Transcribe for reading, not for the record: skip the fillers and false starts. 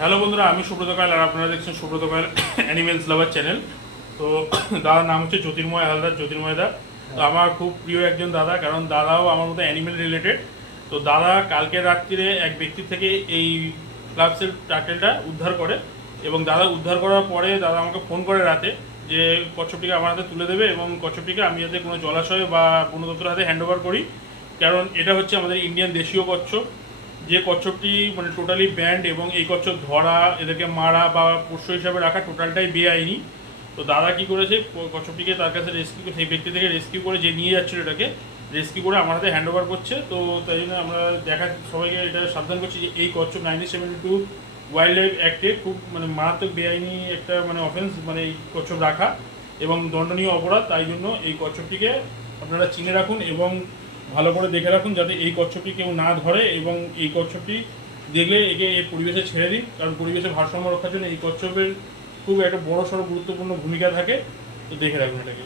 Hello বন্ধুরা, আমি সুব্রত কায়েল আর আপনারা দেখছেন সুব্রত কায়েল অ্যানিমেলস লাভার চ্যানেল। তো দাদার নাম হচ্ছে জ্যোতির্ময় হালদার, জ্যোতির্ময় দা। তো আমার খুব প্রিয় একজন দাদা, কারণ দাদাও আমার মতো অ্যানিমেল রিলেটেড। তো দাদা কালকে রাত্রিরে এক ব্যক্তির থেকে এই ক্লাবসেল টার্টেলটা উদ্ধার করে, এবং দাদা উদ্ধার করার পরে দাদা আমাকে ফোন করে রাতে যে কচ্ছপটিকে আমার হাতে তুলে দেবে এবং কচ্ছপটিকে আমি যাতে কোনো জলাশয় বা বন দপ্তরের হাতে হ্যান্ড ওভার করি, কারণ এটা হচ্ছে আমাদের ইন্ডিয়ান দেশীয় কচ্ছপ। যে কচ্ছপটি মানে টোটালি ব্যান্ড, এবং এই কচ্ছপ ধরা, এদেরকে মারা বা পোষ্য হিসাবে রাখা টোটালটাই বেআইনি। তো দাদা কি করেছে, কচ্ছপটিকে তার কাছে রেস্কিউ, সেই ব্যক্তি থেকে রেস্কিউ করে, যে নিয়ে যাচ্ছিল এটাকে রেস্কিউ করে আমার হাতে হ্যান্ড ওভার করছে। তো তাই জন্য আমরা সবাইকে এটা সাবধান করছি যে এই কচ্ছপ 1972 ওয়াইল্ড লাইফ অ্যাক্টে খুব মানে মারাত্মক বেআইনি একটা মানে অফেন্স, মানে এই কচ্ছপ রাখা এবং দণ্ডনীয় অপরাধ। তাই জন্য এই কচ্ছপটিকে আপনারা চিনে রাখুন এবং ভালো করে দেখে রাখুন যাতে এই কচ্ছপটি কেউ না ধরে, এবং এই কচ্ছপটি দেখলে একে এই পরিবেশে ছেড়ে দিন, কারণ পরিবেশের ভারসাম্য রক্ষার জন্য এই কচ্ছপের খুব একটা বড় সড়ো গুরুত্বপূর্ণ ভূমিকা থাকে। তো দেখে রাখুন এটাকে।